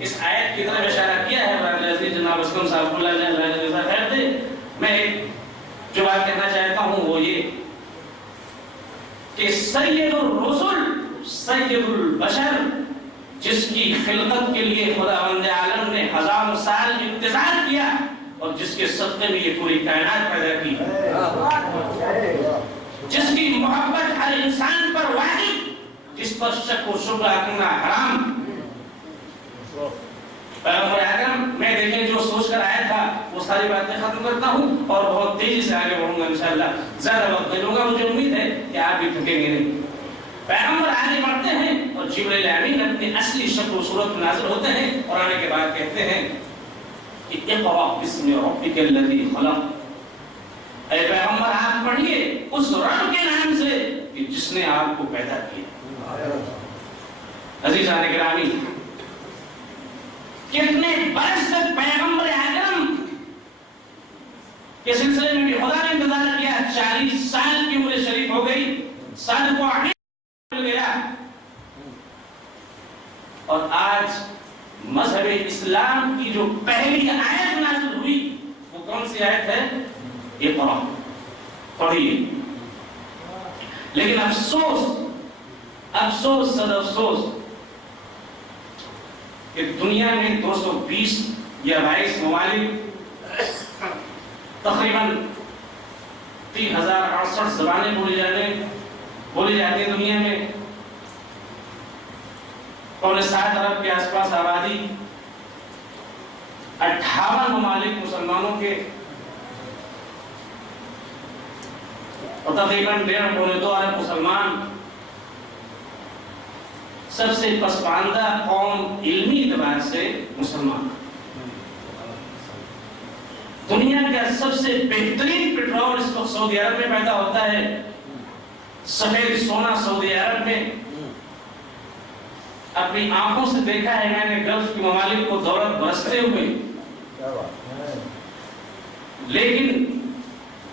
اس آیت کی طرف اشارہ کیا ہے برادر عزیز جناب اسلم صاحب اللہ جزا خیر دے. میں ایک جو بات کہنا چاہتا ہوں وہ یہ کہ سید الرسل سید البشر جس کی خلقت کے لیے خداوند عالم نے ہزاروں سال انتظار کیا اور جس کے صدقے میں یہ پوری کائنات پیدا کی، جس کی محبت ہر انسان پر واجب، جس پر شک و شبہ کرنا حرام، پیغمبر اکرم. میں دیکھیں جو سوچ کر آیا تھا وہ ساری باتیں ختم کرتا ہوں اور بہت تیزی سے آگے بڑھوں گا انشاءاللہ. زیادہ وقت نہیں لوں گا، مجھے امید ہے کہ آپ بھی تھکیں گے نہیں. پیغمبر آگے بڑھتے ہیں اور جبرائیل امین اپنی اصلی شکل و صورت میں نازل ہوتے ہیں اور آنے کے بعد کہتے ہیں کہ اقرأ بسم ربک الذی خلق. اے پیغمبر آپ پڑھیے اس رب کے نام سے کہ جس نے آپ کو پیدا کیا. عزیزان گرامی، کتنے برس تک پیغمبر اکرم کے سلسلے میں بھی خدا نے انتظار کیا. 40 سال کی عمر شریف ہو گئی، صدق و عقیق مل گیا، اور آج مذہب اسلام کی جو پہلی آیت نازل ہوئی وہ کون سی آیت ہے؟ اقرأ، پڑھیے. لیکن افسوس صد افسوس کہ دنیا میں 220 یا 22 ممالک تقریباً 3068 زبانیں بولی جاتی ہیں دنیا میں. 7 ارب کے آس پاس آبادی، 58 ممالک مسلمانوں کے، اور تقریباً 1.5-2 ارب مسلمان. سب سے پسماندہ قوم علمی اعتبار سے مسلمان. دنیا کا سب سے بہترین پٹرول اس وقت سعودی عرب میں پیدا ہوتا ہے. سفید سونا سعودی عرب میں اپنی آنکھوں سے دیکھا ہے میں نے گلف کے ممالک کو دولت برستے ہوئے. لیکن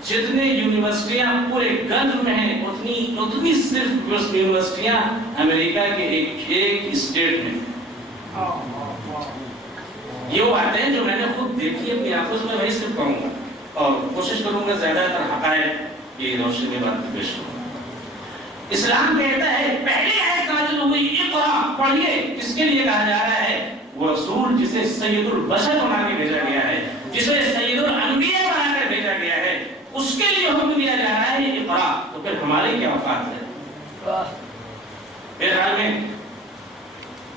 جتنے یونیورسٹیاں پورے گلف میں ہیں اتنی صرف یونیورسٹیاں امریکہ کے ایک اسٹیٹ میں. یہ وہ باتیں ہیں جو میں نے خود دیکھی اپنی آنکھوں سے، میں وہی صرف کہوں گا اور کوشش کروں گا زیادہ تر حقائق کی روشنی میں بات پیش کروں. اسلام کہتا ہے پہلی آیت نازل ہوئی اقرأ، پڑھیے. کس کے لیے کہا جا رہا ہے؟ وہ رسول جسے سید البشر بنا کے بھیجا گیا ہے، جسے سید الانبیاء بنا کر بھیجا گیا ہے، اس کے لیے حکم دیا جا رہا ہے اقرأ. تو پھر ہماری کیا اوقات ہے؟ میرے خیال میں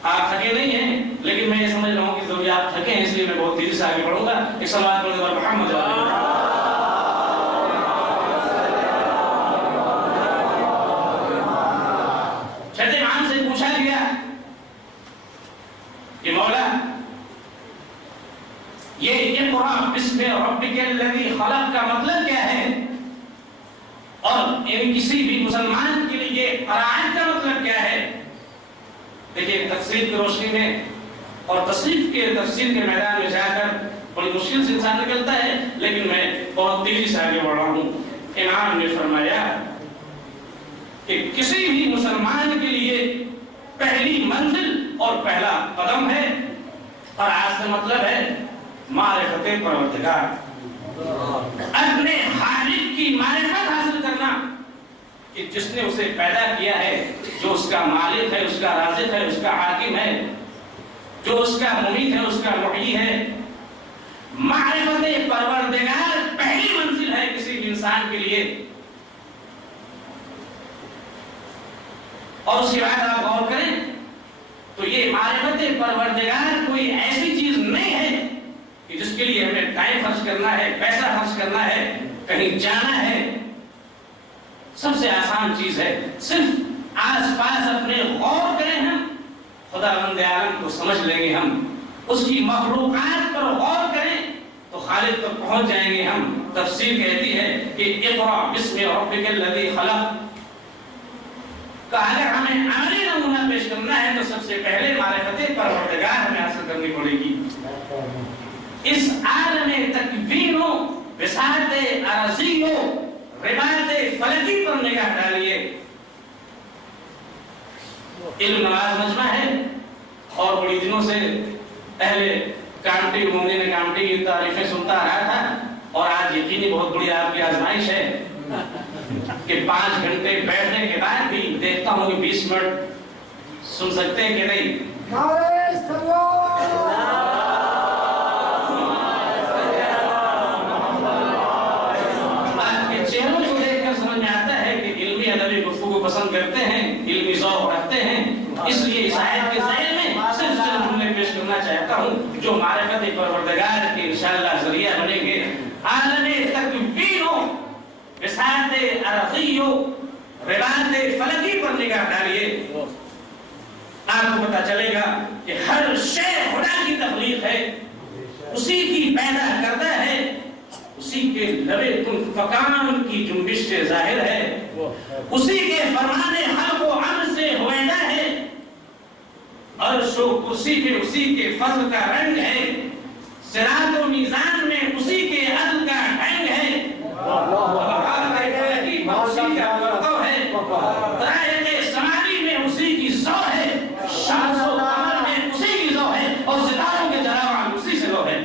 آپ تھکے نہیں ہیں، لیکن میں یہ سمجھ رہا ہوں کہ ضروری آپ تھکے ہیں، اس لیے میں بہت تیزی سے آگے بڑھوں گا. ایک صلوات پڑھنے پر محمد چھٹے امام سے پوچھا گیا کہ مولا یہ اقرأ بسم ربک الذی خلق کا مطلب کیا ہے، اور کسی بھی مسلمان کے لیے قرآن کا مطلب کیا ہے؟ دیکھیں تفسیر کی روشنی میں اور تصریف کے تفسیر کے میدان میں جا کر بڑی مشکل سے انسان نکلتا ہے، لیکن میں بہت تیزی سے آگے بڑھ رہا ہوں. امام نے فرمایا کہ کسی بھی مسلمان کے لیے پہلی منزل اور پہلا قدم ہے، اور آج کا مطلب ہے معرفت پروردگار، اپنے خالق کی معرفت حاصل کرنا کہ جس نے اسے پیدا کیا ہے، جو اس کا مالک ہے، اس کا رازق ہے، اس کا حاکم ہے، جو اس کا ممیت ہے، اس کا محیی ہے. معرفت پروردگار پہلی منزل ہے کسی بھی انسان کے لیے. اور اس کے بعد آپ غور کریں تو یہ معرفت پروردگار کوئی ایسی چیز نہیں ہے کہ جس کے لیے ہمیں ٹائم خرچ کرنا ہے، پیسہ خرچ کرنا ہے، کہیں جانا ہے. سب سے آسان چیز ہے، صرف آس پاس اپنے غور کریں، ہم خداوند عالم کو سمجھ لیں گے، ہم اس کی مخلوقات پر غور کریں تو خالق تک پہنچ جائیں گے ہم. تفسیر کہتی ہے کہ اقرأ بسم ربک الذی خلق کہ اگر ہمیں عملی نمونہ پیش کرنا ہے تو سب سے پہلے معرفت پروردگار ہمیں حاصل کرنی پڑے گی. اس عالم تکوین و بساط ارضی و روایت فلکی پر نگاہ ڈالیے. علم نواز مجمع ہے اور بڑی دنوں سے اہل کامٹی مومنین کامٹی کی تعریفیں سنتا آ رہا تھا، اور آج یقینی بہت بڑی آپ کی آزمائش ہے کہ 5 گھنٹے بیٹھنے کے بعد بھی دیکھتا ہوں کہ 20 منٹ سن سکتے ہیں کہ نہیں۔ آج کے چہروں کو دیکھ کر سمجھ میں آتا ہے کہ علمی ادبی گفتگو پسند کرتے ہیں، علمی ذوق رکھتے ہیں، اس لیے اس آیت کے ذیل میں صرف جملے پیش کرنا چاہتا ہوں جو معرفت پروردگار کے انشاءاللہ ذریعہ بنیں گے۔ عالم تکوین و وسعت ارضی و روایت فلکی پر نگاہ ڈالیے، آپ کو پتہ چلے گا کہ ہر شے خدا کی تخلیق ہے، اسی کی پیدا کرتا ہے، اسی کے لبے کن فکان کی جنبش سے ظاہر ہے، اسی کے فرمان خلق و امر سے ہویدا ہے، عرش و کرسی میں اسی کے فضل کا رنگ ہے، صراط و میزان میں اسی کے عدل کا ڈھنگ ہے، اسی کا پرتو ہے، طرائق سماوی میں اسی کی ذو ہے، شمس و قمر میں اسی کی ذو ہے، اور ستاروں کے جراوان اسی سے ذو ہے۔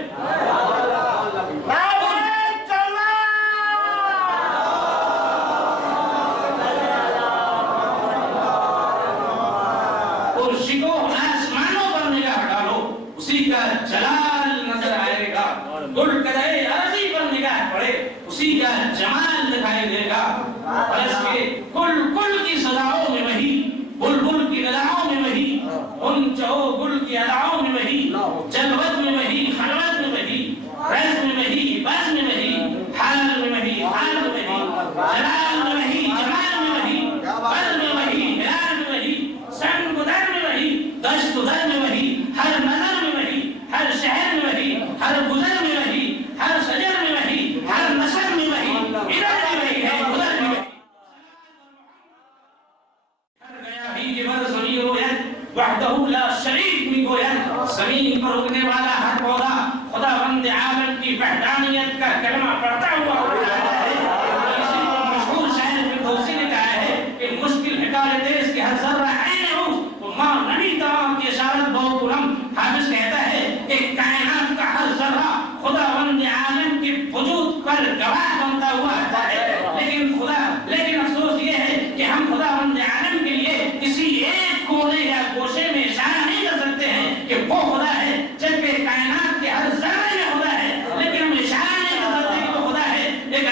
اور شکو آسمانوں پر نگاہ ڈالو، اسی کا جلال نظر آئے گا، گل کدے ارضی پر نگاہ پڑے اسی کا جمال دکھائی دے گا، اور اس کے کل کی سزاؤں میں وہی، بلبل کی نداؤں میں وہی، ان چہو گل کی اداؤں میں وہی، جلوت میں وہی، خلوت میں وہی، رز میں وہی، بز میں وہی، حال میں وہی، حال میں وہی، جلال میں وہی، جمال میں وہی، بل میں وہی، ہلال میں وہی، سن گدر میں وہی، دشت در میں وہی، ہر نظر میں وہی، ہر شہر میں وہی، ہر گزر میں وہی، ہر شجر میں وہی، ہر نشر میں وہی، ادھر میں وہی ہے، ادھر میں وہی۔ ہر گیا بھی کہ بر زمین و ید وحدہ لا شریک میں گوید، زمین پر اگنے والا ہر پودا خدا بند عالم کی وحدانیت کا کلمہ پڑھتا ہوا اٹھاتا ہے۔ اسی کو مشہور شاعر فردوسی نے کہا ہے کہ مشکل حکال دیس کے ہر ذرہ عین ہو وہ ماں نبی تمام کی اشارت بہت علم۔ حافظ کہتا ہے کہ کائنات کا ہر ذرہ خدا بند عالم کے وجود پر گواہ بنتا ہوا آتا ہے، لیکن افسوس یہ ہے کہ ہم خدا بند عالم کے لیے کسی ایک کونے یا گوشے میں اشارہ نہیں کر سکتے ہیں کہ وہ خدا ہے، جبکہ کائنات کے ہر ذرے میں خدا ہے، لیکن ہم اشارہ نہیں کر سکتے کہ وہ خدا ہے۔ ایک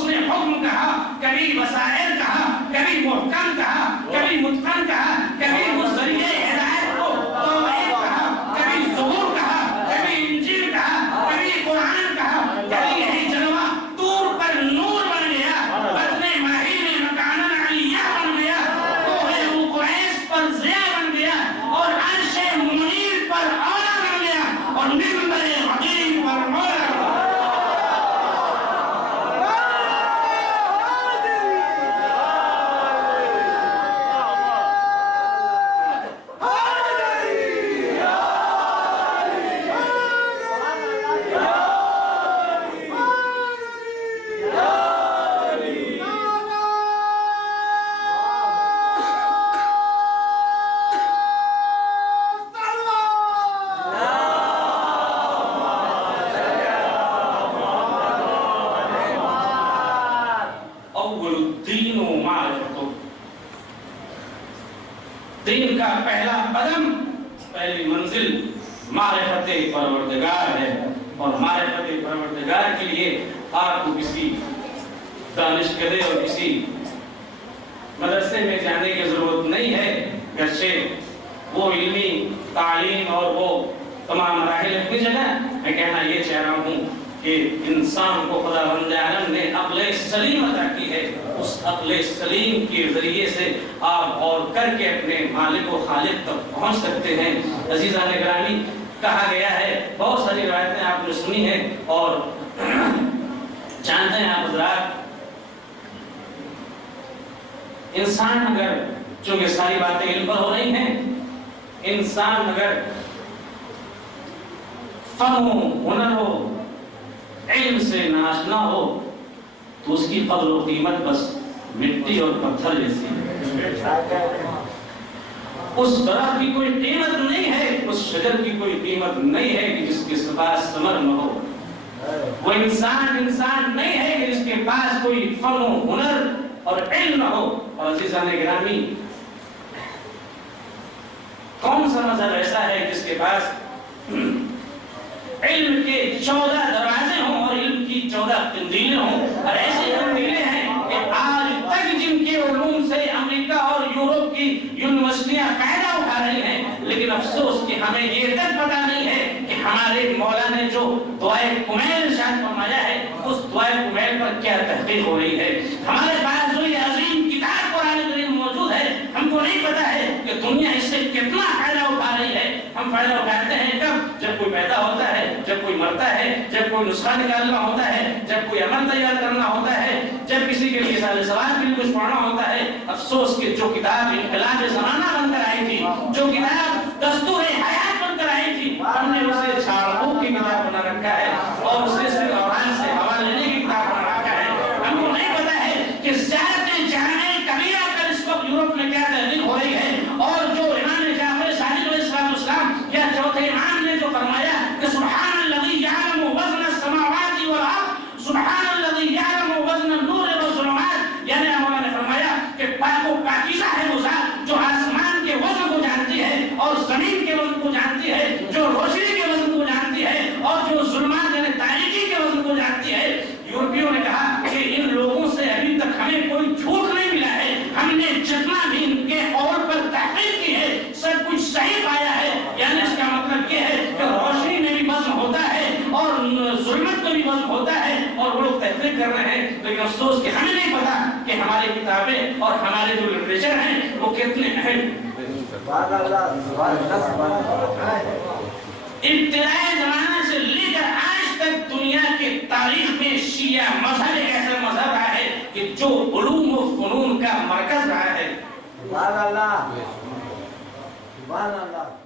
اس نے حکم کہا، کبھی وسائل کہا، کبھی محکم کہا، کبھی متقن کہا، کبھی وہ ذریعے ہدایت کو توحید کہا، کبھی زبور کہا، کبھی انجیل کہا، کبھی قرآن کہا، کبھی یہی جلوہ طور پر نور بن گیا، بدن ماہی میں مکانن علیہ بن گیا، کوہ قریش پر ضیاء بن گیا، اور عرش منیر پر اعلیٰ بن گیا، اور منبر عظیم پر مولا دین کا پہلا قدم، پہلی منزل معرفت پروردگار ہے، اور معرفت پروردگار کے لیے آپ کو کسی دانشکدے اور کسی مدرسے میں جانے کی ضرورت نہیں ہے، گرچہ وہ علمی تعلیم اور وہ تمام مراحل اپنی جگہ۔ میں کہنا یہ چاہ رہا ہوں کہ انسان کو خداوند عالم نے عقل سلیم عطا کی ہے، اس عقل سلیم کے ذریعے سے آپ غور کر کے اپنے مالک و خالق تک پہنچ سکتے ہیں۔ عزیزان گرامی، کہا گیا ہے، بہت ساری روایتیں آپ نے سنی ہیں اور جانتے ہیں آپ حضرات، انسان اگر، چونکہ ساری باتیں علم پر ہو رہی ہیں، انسان اگر فن ہو، ہنر ہو، علم سے ناشنا ہو، تو اس کی قدر و قیمت بس مٹی اور پتھر جیسی ہے۔ اس درخت کی کوئی قیمت نہیں ہے، اس شجر کی کوئی قیمت نہیں ہے کہ جس کے پاس ثمر نہ ہو۔ وہ انسان نہیں ہے کہ جس کے پاس کوئی فن و ہنر اور علم نہ ہو۔ اور عزیزان گرامی، کون سا مذہب ایسا ہے جس کے پاس علم کے 14 دروازے ہوں اور علم کی 14 قندیلیں ہوں؟ اور ایسے قندیلیں ہیں کہ آج تک جن کے علوم سے امریکہ اور یورپ کی یونیورسٹیاں فائدہ اٹھا رہی ہیں، لیکن افسوس کہ ہمیں یہ تک پتہ نہیں ہے کہ ہمارے مولا نے جو دعائے کمیل ارشاد فرمایا ہے، اس دعائے کمیل پر کیا تحقیق ہو رہی ہے۔ ہمارے پاس جو یہ عظیم کتاب قرآن کریم موجود ہے، ہم کو نہیں پتہ ہے کہ دنیا اس سے کتنا فائدہ اٹھا رہی ہے۔ ہم فائدہ اٹھاتے ہیں کب؟ جب کوئی پیدا ہوتا ہے، جب کوئی مرتا ہے، جب کوئی نسخہ نکالنا ہوتا ہے، جب کوئی عمل تیار کرنا ہوتا ہے، جب کسی کے لیے سال سوال بھی کچھ پڑھنا ہوتا ہے۔ افسوس کہ جو کتاب انقلاب زمانہ بن کر آئی تھی، جو کتاب دستور حیات بن کر آئی تھی، ہم نے اسے جھاڑ پھونک کی کتاب بنا رکھا ہے اور اسے صرف قرآن سے ہوا لینے کی کتاب بنا رکھا ہے۔ ہم کو نہیں پتا ہے کہ زیادت جہاں کبیرہ پر اس وقت یورپ میں کیا تحریک ہو رہی ہے، اور جو امام جعفر صادق علیہ السلام یا چوتھے امام نے جو فرمایا کہ سبحان الذی یعلم وزن السماوات والارض، سبحان الذی یعلم وزن النور والظلمات، یعنی مولا نے فرمایا کہ پاک و پاکیزہ ہے وہ ذات جو آسمان کے وزن کو جانتی ہے اور زمین کے وزن کو جانتی ہے، جو روشنی کے وزن کو جانتی ہے اور جو ظلمات یعنی تاریکی کے وزن کو جانتی ہے۔ یورپیوں نے کہا کہ ان لوگوں سے ابھی تک ہمیں کوئی جھوٹ نہیں ملا ہے، ہم نے جتنا بھی ان کے قول پر تحقیق کی ہے سب کچھ صحیح پایا ہے۔ یعنی اس کا مطلب یہ ہے کہ روشنی میں بھی وزن ہوتا ہے اور ظلمت میں بھی وزن ہوتا ہے، اور وہ لوگ تحقیق کر رہے ہیں، لیکن افسوس کہ ہمیں نہیں پتا کہ ہماری کتابیں اور ہمارے جو لٹریچر ہیں وہ کتنے اہم۔ ابتدائی زمانے سے لے کر آج تک دنیا کے تاریخ میں شیعہ مذہب ایک ایسا مذہب رہا ہے کہ جو علوم و فنون کا مرکز رہا ہے۔ سبحان اللہ، سبحان اللہ۔